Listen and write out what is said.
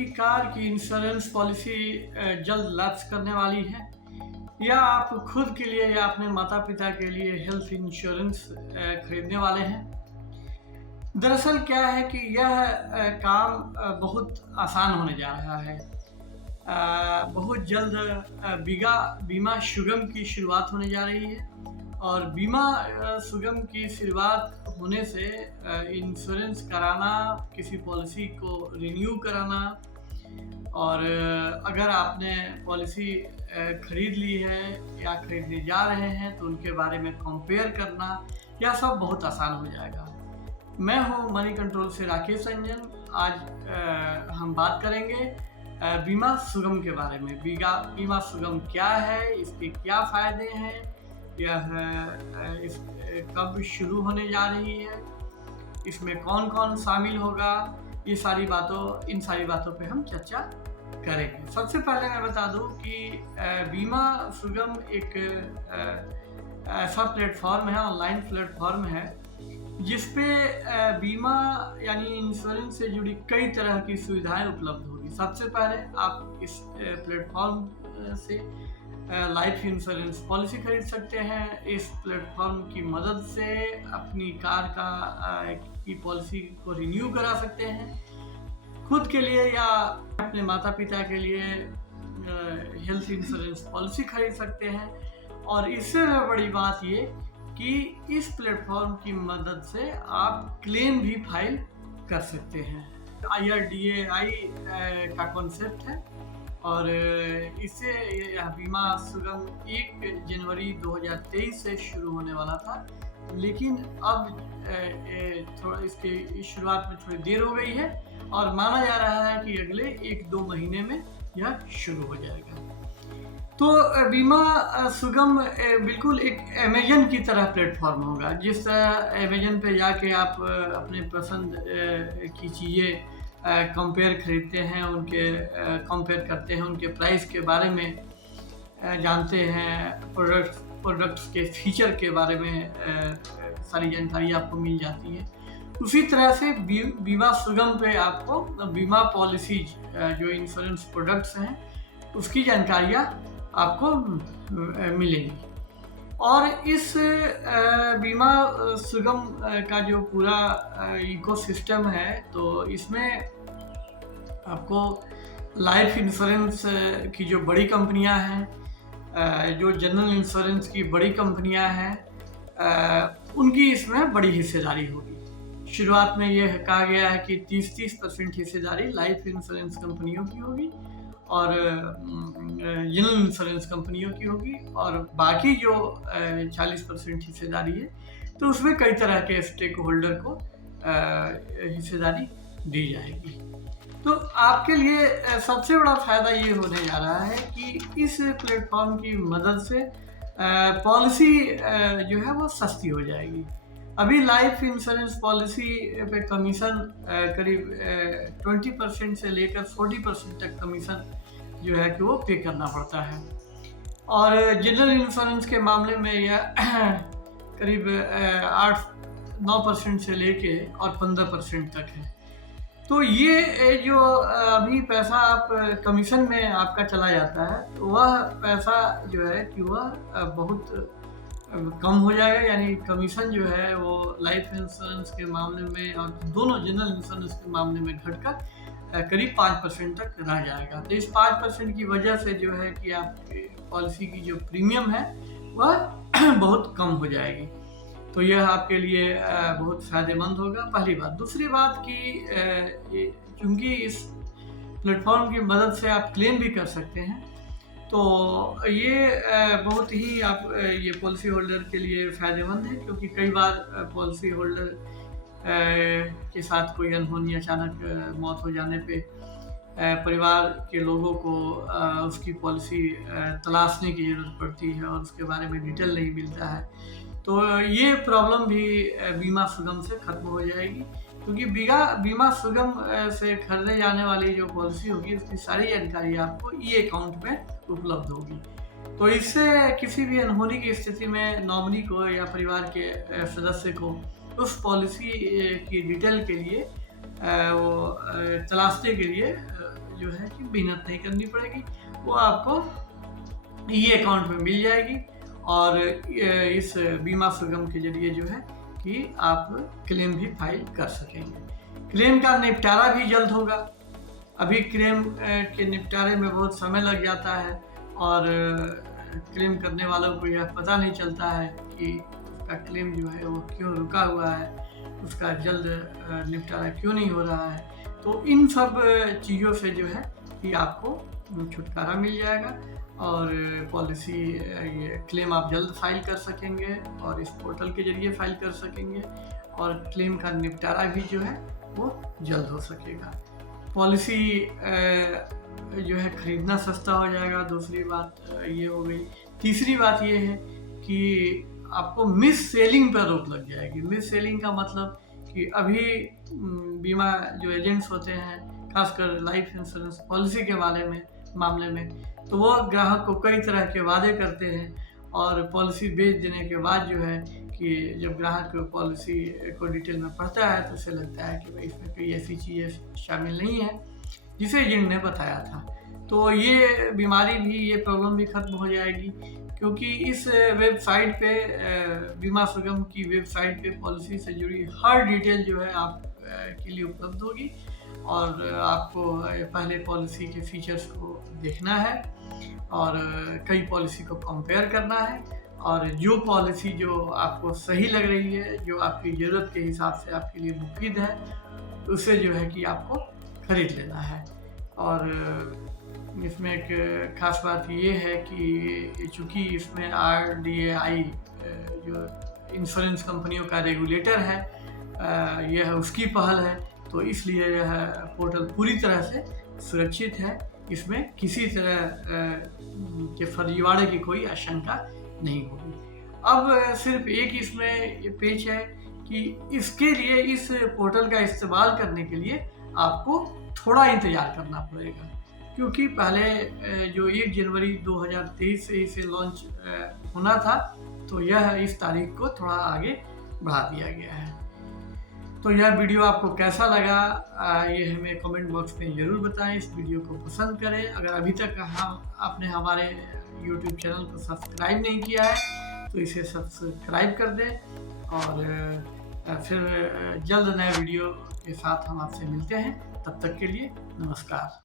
आपकी कार की insurance policy जल्द लैप्स करने वाली है, या आप खुद के लिए या अपने माता पिता के लिए हेल्थ इंश्योरेंस खरीदने वाले हैं। दरअसल क्या है कि यह काम बहुत आसान होने जा रहा है। बहुत जल्द बीमा सुगम की शुरुआत होने जा रही है, और बीमा सुगम की शुरुआत होने से इंश्योरेंस कराना, किसी पॉलिसी को रिन्यू कराना, और अगर आपने पॉलिसी खरीद ली है या खरीदने जा रहे हैं तो उनके बारे में कंपेयर करना, यह सब बहुत आसान हो जाएगा। मैं हूं मनी कंट्रोल से राकेश रंजन। आज हम बात करेंगे बीमा सुगम के बारे में। बीमा सुगम क्या है, इसके क्या फ़ायदे हैं, यह इस कब शुरू होने जा रही है, इसमें कौन कौन शामिल होगा, इन सारी बातों पे हम चर्चा करेंगे। सबसे पहले मैं बता दूं कि बीमा सुगम एक ऐसा प्लेटफॉर्म है, ऑनलाइन प्लेटफॉर्म है, जिसपे बीमा यानी इंश्योरेंस से जुड़ी कई तरह की सुविधाएं उपलब्ध होगी। सबसे पहले आप इस प्लेटफॉर्म से लाइफ इंश्योरेंस पॉलिसी खरीद सकते हैं। इस प्लेटफॉर्म की मदद से अपनी कार की पॉलिसी को रिन्यू करा सकते हैं। खुद के लिए या अपने माता पिता के लिए हेल्थ इंश्योरेंस पॉलिसी खरीद सकते हैं। और इससे बड़ी बात ये कि इस प्लेटफॉर्म की मदद से आप क्लेम भी फाइल कर सकते हैं। IRDAI का कॉन्सेप्ट है, और इससे यह बीमा सुगम 1 जनवरी 2023 से शुरू होने वाला था, लेकिन अब थोड़ा इसकी शुरुआत में थोड़ी देर हो गई है, और माना जा रहा है कि अगले 1-2 महीने में यह शुरू हो जाएगा। तो बीमा सुगम बिल्कुल एक अमेजन की तरह प्लेटफॉर्म होगा। जिस तरह अमेजन पे जाके आप अपने पसंद की चीज़ें कंपेयर खरीदते हैं, कंपेयर करते हैं, उनके प्राइस के बारे में जानते हैं, प्रोडक्ट्स के फीचर के बारे में सारी जानकारी आपको मिल जाती है। उसी तरह से बीमा सुगम पे आपको बीमा पॉलिसीज जो इंश्योरेंस प्रोडक्ट्स हैं उसकी जानकारियाँ आपको मिलेंगी। और इस बीमा सुगम का जो पूरा इकोसिस्टम है, तो इसमें आपको लाइफ इंश्योरेंस की जो बड़ी कंपनियां हैं, जो जनरल इंश्योरेंस की बड़ी कंपनियां हैं, उनकी इसमें बड़ी हिस्सेदारी होगी। शुरुआत में यह कहा गया है कि 30% हिस्सेदारी लाइफ इंश्योरेंस कंपनियों की होगी और जनरल इंश्योरेंस कंपनियों की होगी, और बाकी जो 40% हिस्सेदारी है, तो उसमें कई तरह के स्टेक होल्डर को हिस्सेदारी दी जाएगी। तो आपके लिए सबसे बड़ा फ़ायदा ये होने जा रहा है कि इस प्लेटफॉर्म की मदद से पॉलिसी जो है वो सस्ती हो जाएगी। अभी लाइफ इंश्योरेंस पॉलिसी पे कमीशन करीब 20% से लेकर 40% तक कमीशन जो है कि वो पे करना पड़ता है, और जनरल इंश्योरेंस के मामले में यह करीब 8-9% से लेके और 15% तक है। तो ये जो अभी पैसा आप कमीशन में आपका चला जाता है, तो वह पैसा जो है कि वह बहुत कम हो जाएगा। यानी कमीशन जो है वो लाइफ इंश्योरेंस के मामले में और दोनों जनरल इंश्योरेंस के मामले में घटकर करीब 5% तक रह जाएगा। तो इस 5% की वजह से जो है कि आपकी पॉलिसी की जो प्रीमियम है वह बहुत कम हो जाएगी। तो यह आपके लिए बहुत फ़ायदेमंद होगा, पहली बात। दूसरी बात कि चूँकि इस प्लेटफॉर्म की मदद से आप क्लेम भी कर सकते हैं, तो ये बहुत ही ये पॉलिसी होल्डर के लिए फ़ायदेमंद है, क्योंकि कई बार पॉलिसी होल्डर के साथ कोई अनहोनी, अचानक मौत हो जाने पे परिवार के लोगों को उसकी पॉलिसी तलाशने की ज़रूरत पड़ती है और उसके बारे में डिटेल नहीं मिलता है। तो ये प्रॉब्लम भी बीमा सुगम से ख़त्म हो जाएगी, क्योंकि बीमा सुगम से खरीदे जाने वाली जो पॉलिसी होगी उसकी सारी जानकारी आपको अकाउंट में उपलब्ध होगी। तो इससे किसी भी अनहोनी की स्थिति में नॉमिनी को या परिवार के सदस्य को उस पॉलिसी की डिटेल के लिए वो तलाशने के लिए जो है कि मेहनत नहीं करनी पड़ेगी, वो आपको ये अकाउंट में मिल जाएगी और इस बीमा सुगम के जरिए जो है कि आप क्लेम भी फाइल कर सकेंगे। क्लेम का निपटारा भी जल्द होगा। अभी क्लेम के निपटारे में बहुत समय लग जाता है और क्लेम करने वालों को यह पता नहीं चलता है कि उसका क्लेम जो है वो क्यों रुका हुआ है, उसका जल्द निपटारा क्यों नहीं हो रहा है। तो इन सब चीज़ों से जो है कि आपको छुटकारा मिल जाएगा और पॉलिसी ये क्लेम आप जल्द फाइल कर सकेंगे और इस पोर्टल के जरिए फाइल कर सकेंगे और क्लेम का निपटारा भी जो है वो जल्द हो सकेगा। पॉलिसी जो है खरीदना सस्ता हो जाएगा, दूसरी बात ये हो गई। तीसरी बात ये है कि आपको मिस सेलिंग पर रोक लग जाएगी। मिस सेलिंग का मतलब कि अभी बीमा जो एजेंट्स होते हैं, खासकर लाइफ इंश्योरेंस पॉलिसी के मामले में, तो वो ग्राहक को कई तरह के वादे करते हैं और पॉलिसी बेच देने के बाद जो है कि जब ग्राहक पॉलिसी को डिटेल में पढ़ता है तो उसे लगता है कि भाई इसमें कोई ऐसी चीज़ें शामिल नहीं है जिसे एजेंट ने बताया था। तो ये बीमारी भी, ये प्रॉब्लम भी खत्म हो जाएगी, क्योंकि इस वेबसाइट पे बीमा सुगम की वेबसाइट पे पॉलिसी से जुड़ी हर डिटेल जो है आप के लिए उपलब्ध होगी और आपको पहले पॉलिसी के फीचर्स को देखना है और कई पॉलिसी को कंपेयर करना है और जो पॉलिसी जो आपको सही लग रही है, जो आपकी ज़रूरत के हिसाब से आपके लिए मुफीद है, उसे जो है कि आपको खरीद लेना है। और इसमें एक ख़ास बात ये है कि चूँकि इसमें RDAI जो इंश्योरेंस कंपनियों का रेगुलेटर है, यह उसकी पहल है, तो इसलिए यह पोर्टल पूरी तरह से सुरक्षित है। इसमें किसी तरह के फर्जीवाड़े की कोई आशंका नहीं होगी। अब सिर्फ एक इसमें पेच है कि इसके लिए, इस पोर्टल का इस्तेमाल करने के लिए आपको थोड़ा इंतज़ार करना पड़ेगा, क्योंकि पहले जो 1 जनवरी 2023 से इसे लॉन्च होना था, तो यह इस तारीख को थोड़ा आगे बढ़ा दिया गया है। तो यह वीडियो आपको कैसा लगा ये हमें कमेंट बॉक्स में ज़रूर बताएं। इस वीडियो को पसंद करें। अगर अभी तक आपने हमारे YouTube चैनल को सब्सक्राइब नहीं किया है तो इसे सब्सक्राइब कर दें और फिर जल्द नए वीडियो के साथ हम आपसे मिलते हैं। तब तक के लिए नमस्कार।